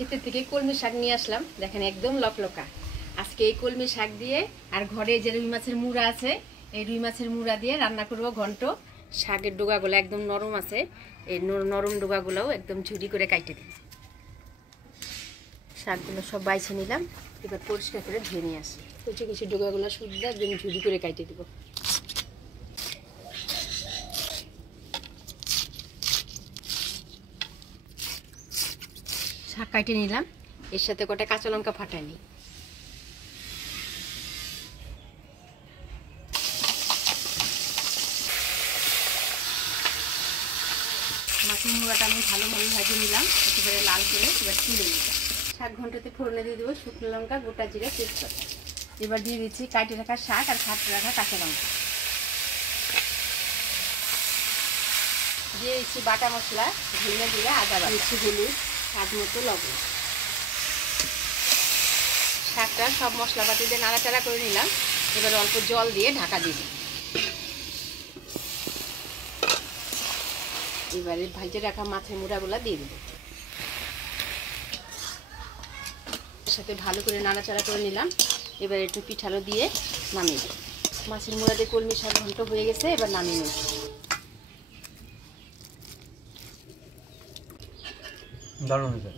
ক্ষেতের থেকে কলমি শাক নিয়ে আসলাম, দেখেন একদম লকলকা। আজকে এই কলমি শাক দিয়ে আর ঘরে যে রুই মাছের মুড়া আছে, এই রুই মাছের মুড়া দিয়ে রান্না করব ঘন্ট। শাকের ডোগাগুলো একদম নরম আছে, এই নরম ডোগাগুলোও একদম ঝুরি করে কাটে দিই। শাকগুলো সব বাইছে নিলাম, এবার পরিষ্কার করে ধুয়ে নিয়ে আসি। কিছু কিছু ডোগাগুলো শুদ্ধ একদম ঝুরি করে কাটে দিব। শাক কাটে নিলাম, এর সাথে কটা কাঁচা লঙ্কা ফাটাই নিই। মাছের মুড়াটা আমি ভালোভাবে ভেজে নিলাম, একেবারে লাল করে এবার তুলে নিলাম। শাক ঘন্টতে ফোড়নে দিয়ে দেবো শুকনো লঙ্কা, গোটা জিরা, তেজপাতা। এবার দিয়ে দিচ্ছি কাটে রাখা শাক আর ফাটে রাখা কাঁচা লঙ্কা। দিয়ে দিচ্ছি বাটা মশলা, ধনে জিরা, আদা বাটা, দিচ্ছি হলুদ, স্বাদ মতো লবণ। শাকটা সব মশলাপাতি দিয়ে নাড়াচাড়া করে নিলাম, এবার অল্প জল দিয়ে ঢাকা দিয়ে দিই। এবারে ভাজে রাখা মাছের মুড়াগুলো দিয়ে দেবো, সাথে ভালো করে নাড়াচাড়া করে নিলাম। এবার একটু পিঠালো দিয়ে নামিয়ে দিই। মাছের মুড়া দিয়ে কলমি শাক ঘন্ট হয়ে গেছে, এবার নামিয়ে নিই। দারুণ হয়েছে।